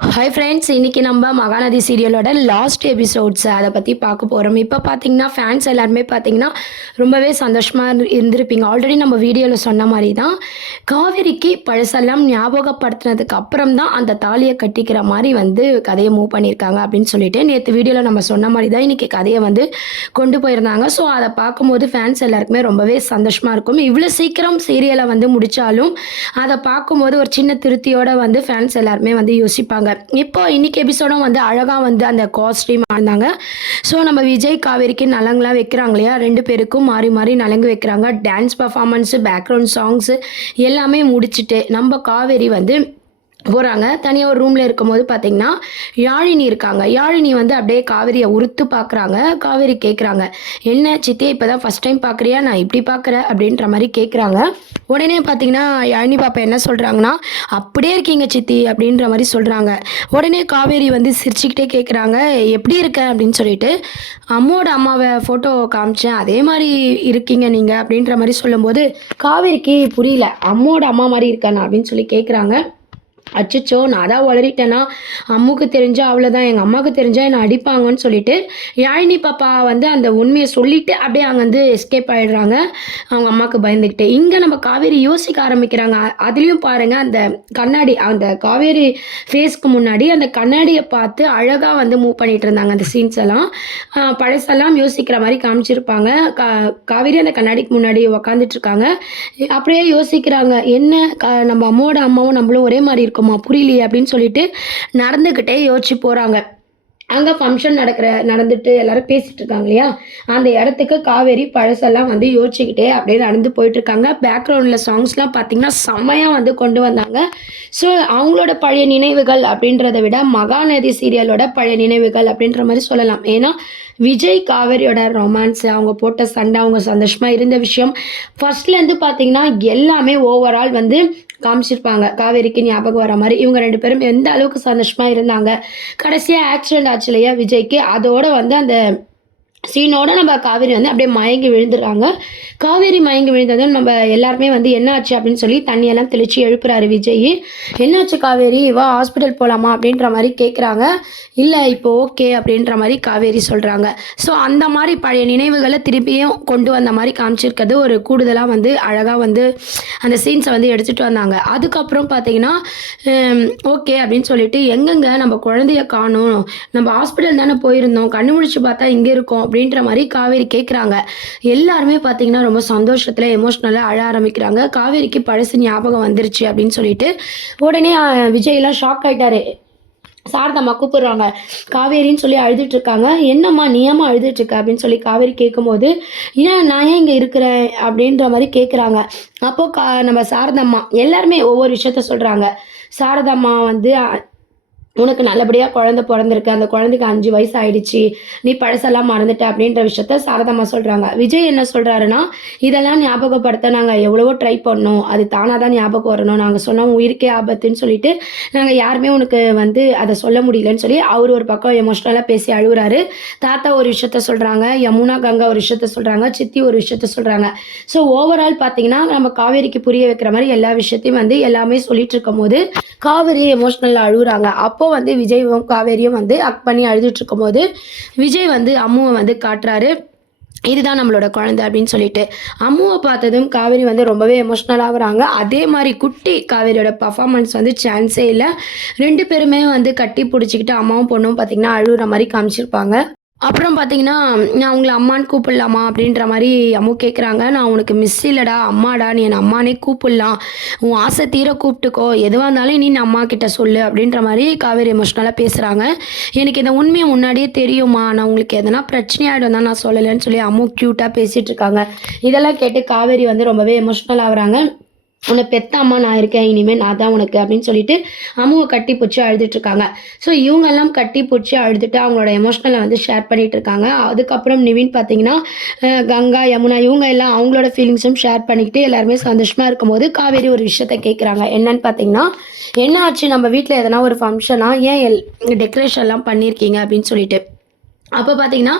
Hi friends, இன்னைக்கு நம்ம Mahanadi சீரியலோட last episodes அதை பற்றி பார்க்க போகிறோம். இப்போ பார்த்தீங்கன்னா ஃபேன்ஸ் எல்லாருமே பார்த்தீங்கன்னா ரொம்பவே சந்தோஷமாக இருந்திருப்பீங்க. ஆல்ரெடி நம்ம வீடியோவில் சொன்ன மாதிரி தான் காவேரிக்கு பழசெல்லாம் ஞாபகப்படுத்தினதுக்கு அப்புறம் தான் அந்த தாலியை கட்டிக்கிற மாதிரி வந்து கதையை மூவ் பண்ணியிருக்காங்க அப்படின்னு சொல்லிட்டு நேற்று வீடியோவில் நம்ம சொன்ன மாதிரி தான் இன்றைக்கி கதையை வந்து கொண்டு போயிருந்தாங்க. ஸோ அதை பார்க்கும்போது ஃபேன்ஸ் எல்லாருக்குமே ரொம்பவே சந்தோஷமாக இருக்கும். இவ்வளோ சீக்கிரம் சீரியலை வந்து முடித்தாலும் அதை பார்க்கும்போது ஒரு சின்ன திருப்தியோட வந்து ஃபேன்ஸ் எல்லாருமே வந்து யோசிப்பாங்க. இப்போ இன்னைக்கு எபிசோடும் வந்து அழகாக வந்து அந்த காஸ்ட்யூம் ஆனாங்க. ஸோ நம்ம விஜய் காவேரிக்கு நலங்கெலாம் வைக்கிறாங்க இல்லையா, 2 பேருக்கும் மாறி மாறி நலங்கு வைக்கிறாங்க. டான்ஸ் பர்ஃபார்மன்ஸு, பேக்ரவுண்ட் சாங்ஸு எல்லாமே முடிச்சுட்டு நம்ம காவேரி வந்து போகிறாங்க. தனியாக ஒரு ரூமில் இருக்கும்போது பார்த்தீங்கன்னா யாழினி இருக்காங்க. யாழினி வந்து அப்படியே காவேரியை உறுத்து பார்க்குறாங்க. காவேரி கேட்குறாங்க, என்ன சித்தி இப்போ தான் ஃபஸ்ட் டைம் பார்க்குறியா, நான் இப்படி பார்க்குறேன் அப்படின்ற மாதிரி கேட்குறாங்க. உடனே பார்த்தீங்கன்னா யாழினி பாப்பா என்ன சொல்கிறாங்கன்னா, அப்படியே இருக்கீங்க சித்தி அப்படின்ற மாதிரி சொல்கிறாங்க. உடனே காவேரி வந்து சிரிச்சுக்கிட்டே கேட்குறாங்க, எப்படி இருக்க அப்படின்னு சொல்லிட்டு. அம்மாவோட அம்மாவை ஃபோட்டோ காமிச்சேன், அதே மாதிரி இருக்கீங்க நீங்கள் அப்படின்ற மாதிரி சொல்லும்போது காவேரிக்கு புரியல, அம்மாவோட அம்மா மாதிரி இருக்கானா அப்படின்னு சொல்லி கேட்குறாங்க. அச்சோ, நான் தான் வளரிட்டேன்னா அம்முக்கு தெரிஞ்சா அவ்வளோதான், எங்கள் அம்மாவுக்கு தெரிஞ்சால் என்னை அடிப்பாங்கன்னு சொல்லிட்டு யாழினி பாப்பா வந்து அந்த உண்மையை சொல்லிவிட்டு அப்படியே அங்கே வந்து எஸ்கேப் ஆகிடுறாங்க அவங்க அம்மாவுக்கு பயந்துக்கிட்டு. இங்கே நம்ம காவேரி யோசிக்க ஆரம்பிக்கிறாங்க. அதுலேயும் பாருங்கள், அந்த கண்ணாடி, அந்த காவேரி ஃபேஸ்க்கு முன்னாடி அந்த கண்ணாடியை பார்த்து அழகாக வந்து மூவ் பண்ணிகிட்டு இருந்தாங்க. அந்த சீன்ஸ் எல்லாம் பழசெல்லாம் யோசிக்கிற மாதிரி காமிச்சிருப்பாங்க. காவேரி அந்த கண்ணாடிக்கு முன்னாடி உக்காந்துட்ருக்காங்க. அப்படியே யோசிக்கிறாங்க, என்ன நம்ம அம்மாவோட அம்மாவும் நம்மளும் ஒரே மாதிரி இருக்குமா, புரியலையே அப்படின்னு சொல்லிட்டு நடந்துக்கிட்டே யோசிச்சு போகிறாங்க. அங்கே ஃபங்க்ஷன் நடந்துட்டு எல்லாரும் பேசிகிட்டு இருக்காங்க இல்லையா, அந்த இடத்துக்கு காவேரி பழசெல்லாம் வந்து யோசிச்சுக்கிட்டே அப்படியே நடந்து போயிட்டுருக்காங்க. பேக்ரவுண்டில் சாங்ஸ்லாம் பார்த்திங்கன்னா செம்மையாக வந்து கொண்டு வந்தாங்க. ஸோ அவங்களோட பழைய நினைவுகள் அப்படின்றத விட மகாநதி சீரியலோட பழைய நினைவுகள் அப்படின்ற மாதிரி சொல்லலாம். ஏன்னா விஜய் காவேரியோட ரொமான்ஸ், அவங்க போட்ட சண்டை, அவங்க சந்தோஷமாக இருந்த விஷயம் ஃபர்ஸ்ட்லேருந்து பார்த்திங்கன்னா எல்லாமே ஓவரால் வந்து காமிச்சிருப்பாங்க. காவேரிக்கு ஞாபகம் வர மாதிரி இவங்க 2 பேரும் எந்த அளவுக்கு சந்தோஷமாக இருந்தாங்க. கடைசியாக ஆக்சிடென்ட் ஆச்சு இல்லையா விஜய்க்கு, அதோட வந்து அந்த சீனோட நம்ம காவேரி வந்து அப்படியே மயங்கி விழுந்துடுறாங்க. காவேரி மயங்கி விழுந்ததும் நம்ம எல்லாருமே வந்து என்னாச்சு அப்படின்னு சொல்லி தண்ணியெல்லாம் தெளித்து எழுப்புறாரு விஜய். என்னாச்சு காவேரி, வா ஹாஸ்பிட்டல் போகலாமா அப்படின்ற மாதிரி கேட்குறாங்க. இல்லை இப்போ ஓகே அப்படின்ற மாதிரி காவேரி சொல்கிறாங்க. ஸோ அந்த மாதிரி பழைய நினைவுகளை திருப்பியும் கொண்டு வந்த மாதிரி காமிச்சிருக்கிறது ஒரு கூடுதலாக வந்து அழகாக வந்து அந்த சீன்ஸை வந்து எடுத்துகிட்டு வந்தாங்க. அதுக்கப்புறம் பார்த்தீங்கன்னா ஓகே அப்படின்னு சொல்லிட்டு எங்கெங்க நம்ம குழந்தைய காணும், நம்ம ஹாஸ்பிட்டல் தானே போயிருந்தோம், கண்ணு முடிச்சு பார்த்தா இங்கே இருக்கோம் அப்படின்ற மாதிரி காவேரி கேட்குறாங்க. எல்லாருமே பார்த்தீங்கன்னா ரொம்ப சந்தோஷத்தில் எமோஷ்னலாக அழ ஆரம்பிக்கிறாங்க. காவேரிக்கு பழசு ஞாபகம் வந்துருச்சு அப்படின்னு சொல்லிட்டு உடனே விஜய்லாம் ஷாக் ஆகிட்டாரு. சாரதாம்மா கூப்பிடுறாங்க, காவேரின்னு சொல்லி அழுதுட்ருக்காங்க. என்னம்மா நீ ஏம்மா அழுதுட்ருக்க அப்படின்னு சொல்லி காவேரி கேட்கும்போது, ஏன் நான் ஏன் இங்கே இருக்கிறேன் அப்படின்ற மாதிரி கேட்குறாங்க. அப்போது நம்ம சாரதாம்மா எல்லாருமே ஒவ்வொரு விஷயத்த சொல்கிறாங்க. சாரதாம்மா வந்து உனக்கு நல்லபடியாக குழந்தை பிறந்திருக்கு, அந்த குழந்தைக்கு 5 வயசு ஆயிடுச்சு, நீ பழசெல்லாம் மறந்துட்ட அப்படின்ற விஷயத்த சாரதாம்மா சொல்கிறாங்க. விஜய் என்ன சொல்கிறாருன்னா, இதெல்லாம் ஞாபகப்படுத்த நாங்கள் எவ்வளவோ ட்ரை பண்ணோம், அது தானாக தான் ஞாபகம் வரணும், நாங்கள் சொன்னோம் உயிருக்கே ஆபத்துன்னு சொல்லிட்டு நாங்கள் யாருமே உனக்கு வந்து அதை சொல்ல முடியலன்னு சொல்லி அவர் ஒரு பக்கம் எமோஷ்னலாக பேசி அழுகுறாரு. தாத்தா ஒரு விஷயத்த சொல்கிறாங்க, யமுனா கங்கா ஒரு விஷயத்த சொல்கிறாங்க, சித்தி ஒரு விஷயத்த சொல்கிறாங்க. ஸோ ஓவரால் பார்த்தீங்கன்னா நம்ம காவேரிக்கு புரிய வைக்கிற மாதிரி எல்லா விஷயத்தையும் வந்து எல்லாமே சொல்லிட்டு இருக்கும் போது காவேரி எமோஷ்னலாக அழுகுறாங்க. அப்போ வந்து விஜயும் காவேரியும் வந்து அக் பண்ணி அழுதுட்டு இருக்கும்போது விஜய் வந்து அம்முவை வந்து காட்டுறாரு, இதுதான் நம்மளோட குழந்தை அப்படின்னு சொல்லிட்டு. அம்முவை பார்த்ததும் காவேரி வந்து ரொம்பவே எமோஷ்னல் ஆகுறாங்க. அதே மாதிரி குட்டி காவேரியோட பர்ஃபார்மன்ஸ் வந்து சான்ஸே இல்லை. 2 பேருமே வந்து கட்டி பிடிச்சிக்கிட்டு அம்மாவும் பொண்ணும் பார்த்திங்கன்னா அழுகுற மாதிரி காமிச்சிருப்பாங்க. அப்புறம் பார்த்தீங்கன்னா, நான் உங்களை அம்மான்னு கூப்பிடலாமா அப்படின்ற மாதிரி அம்மு கேட்குறாங்க. நான் உனக்கு மிஸ் இல்லைடா, அம்மாடா, நீ என்னை அம்மானே கூப்பிடலாம், உன் ஆசை தீர கூப்பிட்டுக்கோ, எதுவாக இருந்தாலும் நீ அம்மா கிட்ட சொல்லு அப்படின்ற மாதிரி காவேரி எமோஷ்னலாக பேசுகிறாங்க. எனக்கு இந்த உண்மையை முன்னாடியே தெரியுமா, நான் உங்களுக்கு எதனா பிரச்சனையாகிடும் தான் நான் சொல்லலைன்னு சொல்லி அம்மு க்யூட்டாக பேசிகிட்டு இருக்காங்க. இதெல்லாம் கேட்டு காவேரி வந்து ரொம்பவே எமோஷ்னல் ஆகுறாங்க. உன்னை பெத்த அம்மா நான் இருக்கேன், இனிமேல் நான் தான் உனக்கு அப்படின்னு சொல்லிட்டு அம்முவை கட்டி பிடிச்சி அழுதுட்ருக்காங்க. ஸோ இவங்கெல்லாம் கட்டி பிடிச்சி அழுதுட்டு அவங்களோட எமோஷ்னலை வந்து ஷேர் பண்ணிகிட்டு இருக்காங்க. அதுக்கப்புறம் நிவின் பார்த்தீங்கன்னா கங்கா, யமுனா இவங்க எல்லாம் அவங்களோட ஃபீலிங்ஸும் ஷேர் பண்ணிக்கிட்டு எல்லாருமே சந்தோஷமாக இருக்கும்போது காவேரி ஒரு விஷயத்த கேட்குறாங்க. என்னன்னு பார்த்தீங்கன்னா, என்ன ஆச்சு நம்ம வீட்டில் எதனா ஒரு ஃபங்க்ஷனாக ஏன் டெக்கரேஷன்லாம் பண்ணியிருக்கீங்க அப்படின்னு சொல்லிட்டு. அப்போ பார்த்தீங்கன்னா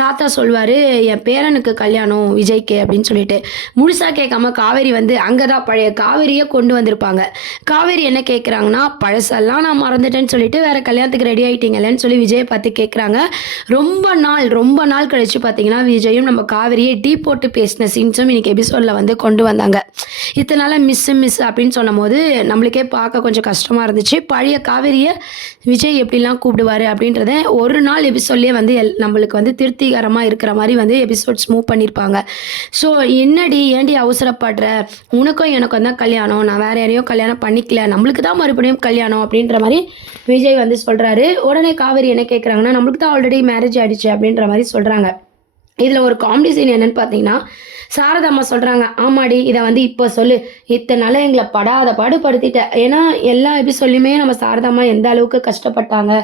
தாத்தா சொல்வார், என் பேரனுக்கு கல்யாணம் விஜய்க்கு அப்படின்னு சொல்லிட்டு முழுசாக கேட்காம காவேரி வந்து அங்கே தான் பழைய காவேரியை கொண்டு வந்திருப்பாங்க. காவேரி என்ன கேட்குறாங்கன்னா, பழசெல்லாம் நான் மறந்துட்டேன்னு சொல்லிட்டு வேற கல்யாணத்துக்கு ரெடி ஆகிட்டீங்களேன்னு சொல்லி விஜயை பார்த்து கேட்குறாங்க. ரொம்ப நாள் கழிச்சு பார்த்தீங்கன்னா விஜயும் நம்ம காவேரியை டீ போட்டு பேசின சீன்ஸும் இன்னைக்கு எபிசோடில் வந்து கொண்டு வந்தாங்க. இத்தனை நாள் மிஸ் அப்படின்னு சொன்னும் போது நம்மளுக்கே பார்க்க கொஞ்சம் கஷ்டமாக இருந்துச்சு. பழைய காவேரியை விஜய் எப்படிலாம் கூப்பிடுவார் அப்படின்றத ஒரு நாள் எபிசோட்லேயே வந்து நம்மளுக்கு வந்து திருப்திகரமாக இருக்கிற மாதிரி வந்து எபிசோட்ஸ் மூவ் பண்ணியிருப்பாங்க. ஸோ ஏண்டி அவசரப்படுற, உனக்கும் எனக்கும் தான் கல்யாணம், நான் வேறு யாரையும் கல்யாணம் பண்ணிக்கல, நம்மளுக்கு தான் மறுபடியும் கல்யாணம் அப்படின்ற மாதிரி விஜய் வந்து சொல்கிறாரு. உடனே காவேரி என்ன கேட்குறாங்கன்னா, நம்மளுக்கு தான் ஆல்ரெடி மேரேஜ் ஆகிடுச்சு அப்படின்ற மாதிரி சொல்கிறாங்க. இதில் ஒரு காமெடி சீன் என்னென்னு பார்த்தீங்கன்னா, சாரதாம்மா சொல்கிறாங்க, ஆமாடி இதை வந்து இப்போ சொல்லு, இத்தனை நாள் எங்களை படாத பாடுபடுத்திட்ட. ஏன்னா எல்லா எபிசோட்லையுமே நம்ம சாரதாம்மா எந்த அளவுக்கு கஷ்டப்பட்டாங்க,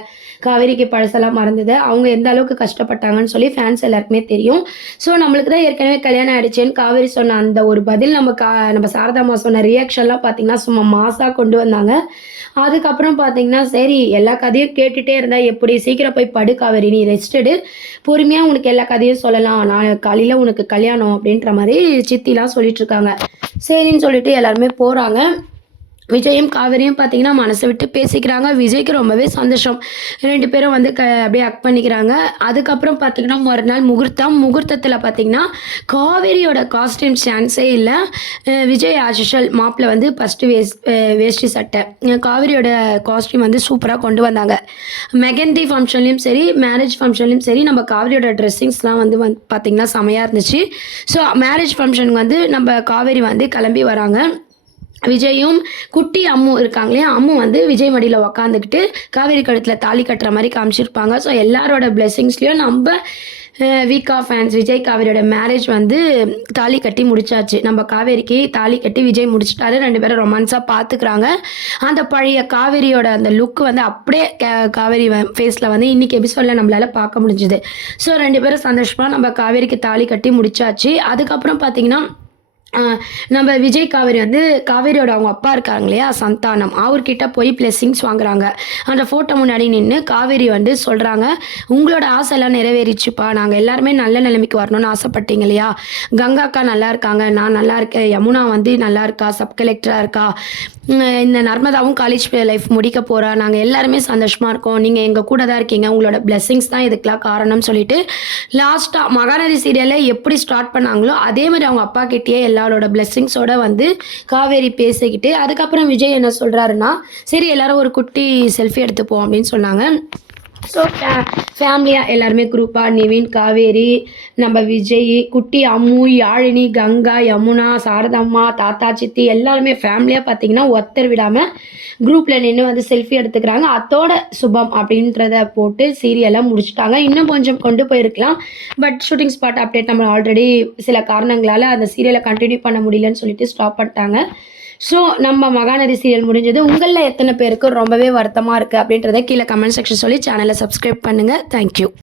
காவேரிக்கு பழசெல்லாம் மறந்தது, அவங்க எந்த அளவுக்கு கஷ்டப்பட்டாங்கன்னு சொல்லி ஃபேன்ஸ் எல்லாருக்குமே தெரியும். ஸோ நம்மளுக்கு தான் ஏற்கனவே கல்யாணம் ஆகிடுச்சேன்னு காவேரி சொன்ன அந்த ஒரு பதில் நம்ம சாரதாம்மா சொன்ன ரியாக்ஷன்லாம் பார்த்தீங்கன்னா சும்மா மாசாக கொண்டு வந்தாங்க. அதுக்கப்புறம் பார்த்தீங்கன்னா, சரி எல்லா கதையும் கேட்டுகிட்டே இருந்தால் எப்படி, சீக்கிரம் போய் படு காவேரி, நீ ரெஸ்ட் எடு, பொறுமையாக உனக்கு எல்லா கதையும் சொல்லலாம், நான் காலையில் உனக்கு கல்யாணம் அப்படின்ற மாதிரி சித்திலாம் சொல்லிட்டு இருக்காங்க. சரின்னு சொல்லிட்டு எல்லாருமே போகிறாங்க. விஜயும் காவேரியும் பார்த்தீங்கன்னா மனசை விட்டு பேசிக்கிறாங்க. விஜய்க்கு ரொம்பவே சந்தோஷம். 2 பேரும் வந்து அப்படியே அக் பண்ணிக்கிறாங்க. அதுக்கப்புறம் பார்த்தீங்கன்னா மறுநாள் முகூர்த்தத்தில் பார்த்தீங்கன்னா காவேரியோட காஸ்டியூம் சான்ஸே இல்லை. விஜய் ஆஷுஷல் மாப்பிள்ள வந்து ஃபஸ்ட்டு வேஷ்டி சட்டை, காவேரியோட காஸ்டியூம் வந்து சூப்பராக கொண்டு வந்தாங்க. மெகந்தி ஃபங்க்ஷன்லேயும் சரி, மேரேஜ் ஃபங்க்ஷன்லேயும் சரி, நம்ம காவேரியோட ட்ரெஸ்ஸிங்ஸ்லாம் வந்து பார்த்திங்கன்னா செமையாக இருந்துச்சு. ஸோ மேரேஜ் ஃபங்க்ஷனுக்கு வந்து நம்ம காவேரி வந்து கிளம்பி வராங்க. விஜயும் குட்டி அம்மு இருக்காங்க இல்லையா, அம்மு வந்து விஜய் மடியில் உக்காந்துக்கிட்டு காவேரி கழுத்தில் தாலி கட்டுற மாதிரி காமிச்சிருப்பாங்க. ஸோ எல்லாரோட பிளெஸிங்ஸ்லேயும் நம்ம வீக்கா ஃபேன்ஸ் விஜய் காவேரியோட மேரேஜ் வந்து தாலி கட்டி முடிச்சாச்சு. நம்ம காவேரிக்கு தாலி கட்டி விஜய் முடிச்சிட்டாரு. 2 பேரும் ரொமான்ஸாக பார்த்துக்கிறாங்க. அந்த பழைய காவேரியோட அந்த லுக் வந்து அப்படியே காவேரி ஃபேஸில் வந்து இன்றைக்கி எபிசோடில் நம்மளால் பார்க்க முடிஞ்சுது. ஸோ 2 பேரும் சந்தோஷமாக நம்ம காவேரிக்கு தாலி கட்டி முடிச்சாச்சு. அதுக்கப்புறம் பார்த்திங்கன்னா நம்ம விஜய் காவேரி வந்து காவேரியோட அவங்க அப்பா இருக்காங்க இல்லையா சந்தானம், அவர்கிட்ட போய் பிளெஸிங்ஸ் வாங்குறாங்க. அந்த ஃபோட்டோ முன்னாடி நின்று காவேரி வந்து சொல்கிறாங்க, உங்களோட ஆசையெல்லாம் நிறைவேறிச்சுப்பா, நாங்கள் எல்லாருமே நல்ல நிலைமைக்கு வரணும்னு ஆசைப்பட்டீங்க இல்லையா, கங்கா அக்கா நல்லா இருக்காங்க, நான் நல்லா இருக்கேன், யமுனா வந்து நல்லா இருக்கா, சப் கலெக்டராக இருக்கா, இந்த நர்மதாவும் காலேஜ் லைஃப் முடிக்க போகிறா, நாங்கள் எல்லாருமே சந்தோஷமாக இருக்கோம், நீங்கள் எங்கள் கூட தான் இருக்கீங்க, உங்களோட பிளெஸிங்ஸ் தான் இதுக்கெலாம் காரணம்னு சொல்லிட்டு லாஸ்ட்டாக மகாநதி சீரியலில் எப்படி ஸ்டார்ட் பண்ணாங்களோ அதே மாதிரி அவங்க அப்பா கிட்டேயே எல்லாரோட பிளெஸிங்ஸோட வந்து காவேரி பேசிக்கிட்டு அதுக்கப்புறம் விஜய் என்ன சொல்கிறாருன்னா, சரி எல்லாரும் ஒரு குட்டி செல்ஃபி எடுத்துப்போம் அப்படின்னு சொன்னாங்க. ஸோ ஃபேமிலியாக எல்லாருமே குரூப்பாக நிவின், காவேரி, நம்ம விஜய், குட்டி அம்மு, யாழினி, கங்கா, யமுனா, சாரதம்மா, தாத்தா, சித்தி எல்லாருமே ஃபேமிலியாக பார்த்தீங்கன்னா ஒருத்தர் விடாமல் குரூப்பில் நின்று வந்து செல்ஃபி எடுத்துக்கிறாங்க. அதோட சுபம் அப்படின்றத போட்டு சீரியலை முடிச்சுட்டாங்க. இன்னும் கொஞ்சம் கொண்டு போயிருக்கலாம், பட் ஷூட்டிங் ஸ்பாட் அப்டேட் நம்ம ஆல்ரெடி சில காரணங்களால் அந்த சீரியலை கண்டினியூ பண்ண முடியலன்னு சொல்லிட்டு ஸ்டாப் பண்ணிட்டாங்க. ஸோ நம்ம மகாநதி சீரியல் முடிஞ்சது. உங்களில் எத்தனை பேருக்கு ரொம்பவே வருத்தமாக இருக்குது அப்படின்றத கீழே கமெண்ட் செக்ஷன் சொல்லி சேனலை சப்ஸ்கிரைப் பண்ணுங்கள். தேங்க்யூ.